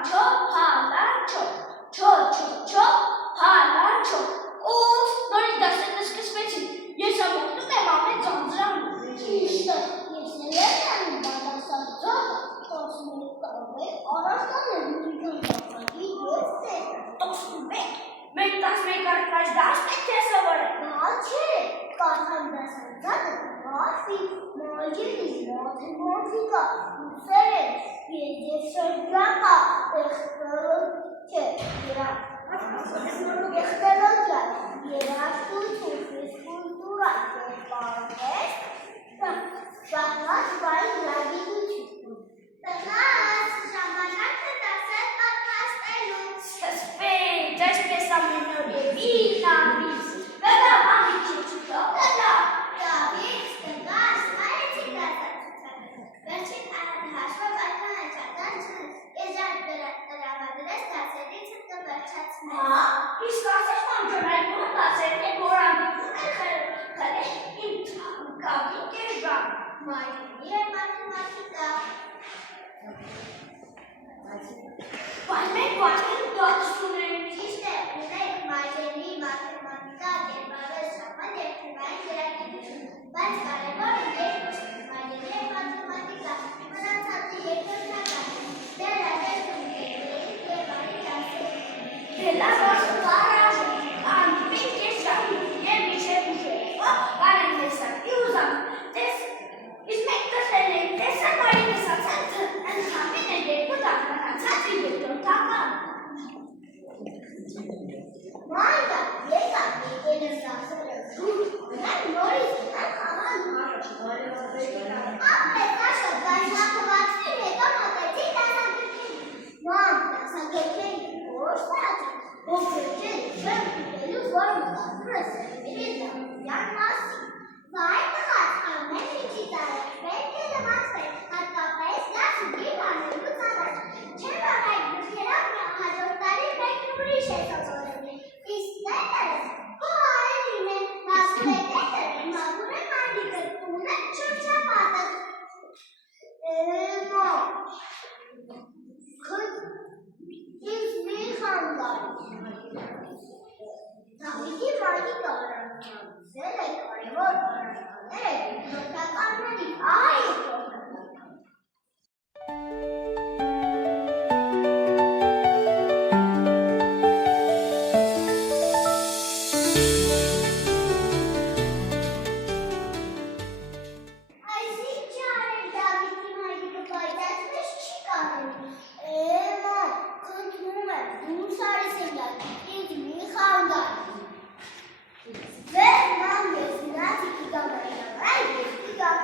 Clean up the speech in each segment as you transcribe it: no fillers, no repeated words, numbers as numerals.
Հալանչո, հալանչո, չո, չո, չո, հալանչո։ Ով նորից դասերն սկսվեցին, ես ամոթնում եմ ամեն ձանձրանում։ Ճիշտ է, ես ներել եմ բադասարձողը, տոսմիկ կավե, առաստան եմ միգուն տապալի և տերը։ Տոսմիկ, մենք 11 արքված դաս պետք է սովորել։ Դա չէ, կարդամ դասարձակը բացի, մաջերից մաթեմատիկա, ուսերեն, եզեսրջակա, տեխնոլոգիա, երաշտություն, ֆիզկուլտուրա, կերպարվեստ, շահված վայր գրավիդություն։ Տնաս, ժամանակը դասել պատրաստելու։ Սկսվեց, այսպես ամեն օր և ինամիս, կգամ ամիջի չուտո, կգամ։ Լավից, տնաս, մարեցիք դասացուցակը։ Վերջին հաշվով այդքան հաճատան չնես, ես ժարդ տրավադրես դասերից կվերջացնես։ Հա, իսկ ասես մանջոնայգունը դասերն է գորանդիկուն է խրել իմ կավի կերժան։ Մայրենի է մաթեմատիկա։ Բայց մենք վարդին դատս ունենք։ Ճիշտ է, ունենք մայրենի մաթեմատիկա, կերպարվես շահման և թվային գրագիտություն, բայց կարևորը երկուսն է, մայրենի է մաթեմատիկա, մնացածը երկրորդական, դեռ արվեստում կերպերից և արի դասերին։ Դե լավ ասպարաժ, անպինք ես շահում և միշև ուժերևո, բարեն մեսակի ուզամ, իսկ մենք տխել ենք, տեսան բարի մեսացած ընդհամին է երկու տակնականցած է երկրորդական։ Մայրը, եկավ եկելս դասերը շուր, նրանք նորից նրանք համան ապպես աշոտ գայժնակվացին հետո մոտեցին դասագրքին։ Ման դասագրքին որ ստացը, ովքերքեն չեմ կուտելու, որ մտածում է սերմերի զավության մասին։ Վայ տղաց ամեն ինչի տարեք, պետք է լվացվեք, հատկապես դասը դիվ անելուց առաջ։ Չեմ որ այդ բուխերով հաջորդ տարի մեկ ուրիշ է սոցորել։ Իսկ տետերս քո հայերին է, մասում է տետերը, մագուր է մայրիկը, տուն է չորջապատը։ Մո, ինձ մի խանդարի։ Դավիթի մայրիկը առանձել է կարևոր առանձաները երկրորդականների, ահա երկրորդականները։ Այս ինչ արել Դավիթի մայրիկը, բայց այսպես չի կանելու։ Մո, խնդրում եմ, դուրս արի սենյակից, ինձ մի խանդարի։ Վեր մամ ես նացիկի կամարյալ, ես կգամ։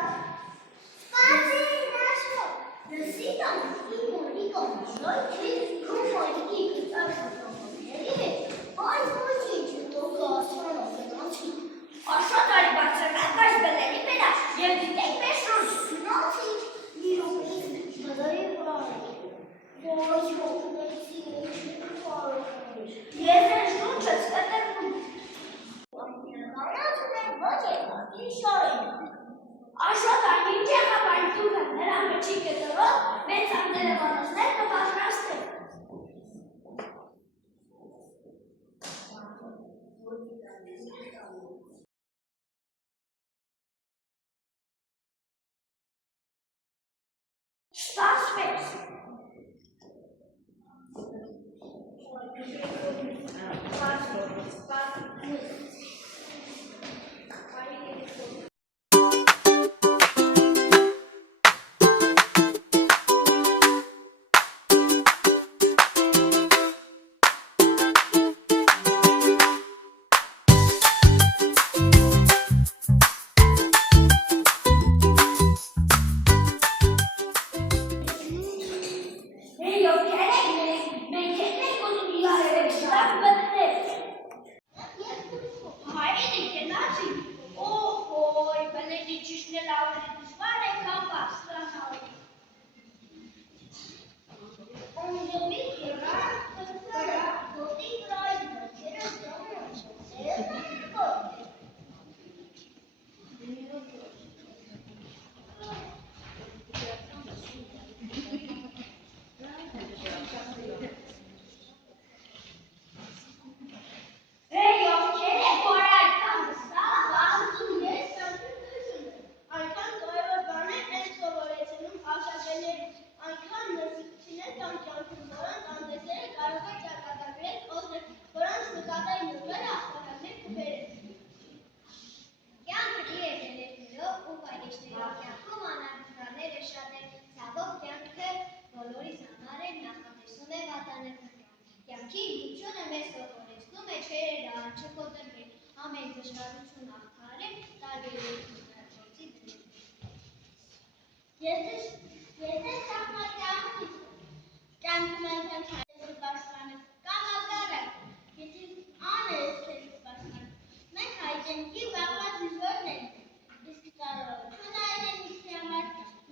Սպասի նաշվով, լսի տամ, իմ մորիկը մաշնոյ չի, քո մորիկի կտար շոթոքների հետ, այս ոչինչ տոքը ասրանով գնացի։ Աշոտ արի բարձրնակ այս բլերի վերա և դիտեք մեր շուրջ։ Գնացի, մի ռոպեից բլերի վրա է։ Ոչ հոգնեցի, ինչ կարող է։ Ես են շունչս կտրվում։ Կանացում են ոչ եկավ, ինչ շարին։ Աշոտ այն ինչ եղավ այն դուքը նրա մջի կտրով մեծ անդերևանոցներ կպատրաստել։ Ստացվեց։ ամեն դժվարություն ախտարի տարբերություններ գործի դրի։ Եթե շախմատի ճանքում են քեզ պաշտպանը կամ ակարակ, եթե անես քեզ պաշտպանը, մենք հայտնի վաղվա զինվորն ենք, իսկ ծառայություն այլեն իսկի համար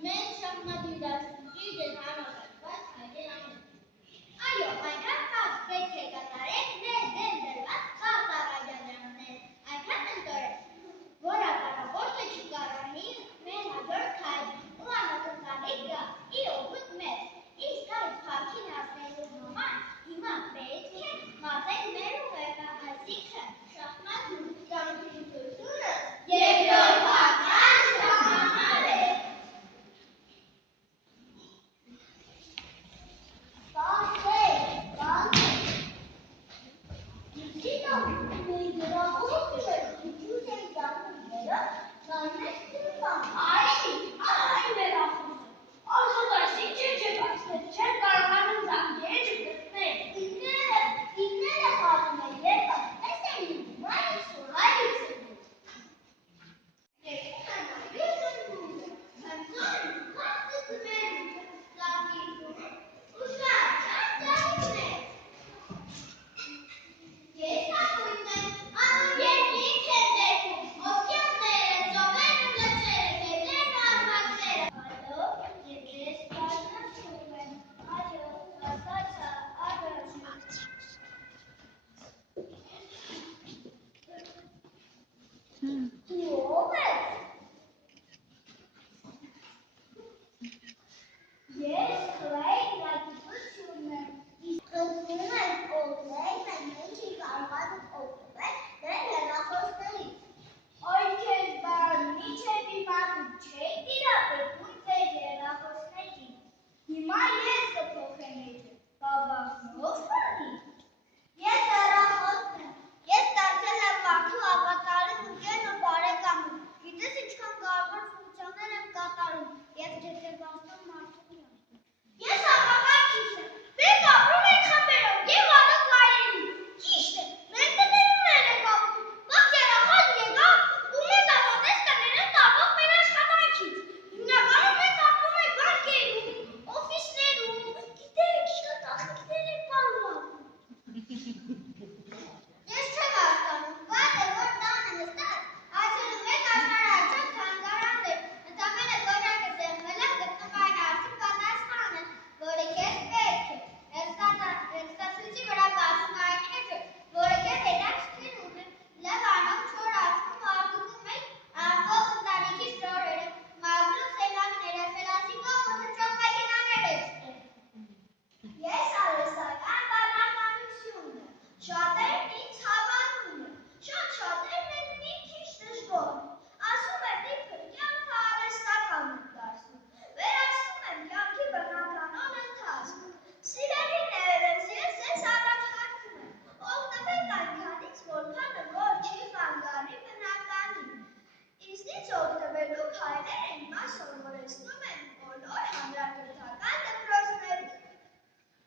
մեծ շախմատի դասի դեր համակարգված հայտեն ամեն։ Այո, այնքան պարզ պետք է կատարեք մեր դեմ դրված կատարագաններ, այնքան ընտորեք, որ ականավորտը չկարանի մեր հաջորդ քայլ ու անհատականիկ գա իր օգուտ մեզ։ Իսկ այդ փակին հասնելու համար հիմա պետք է մատենք մեր ուղեղը, այսինքն շախմատն ու ճանաչությունը երկրորդական շահամար է։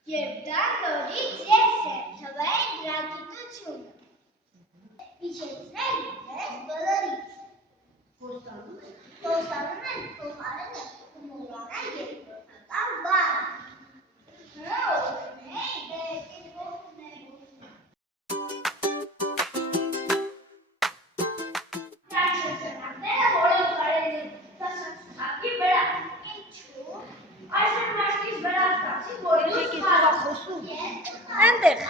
Եվ դա նորից ես եմ թվային գրագիտությունը։ Իջեցրել ես բոլորից։ Խոստանում են փոխարեն է մորանալ երկրորդական բառը։ Հրոքնեի դեպի փոխնելու։ Ճաշեցնակները որով կարել են դասացուցակի վրա։ Ինչու՞։ Այսօր մաշկից վրա ստացի, որ դուք խոսում։ Այնտեղ։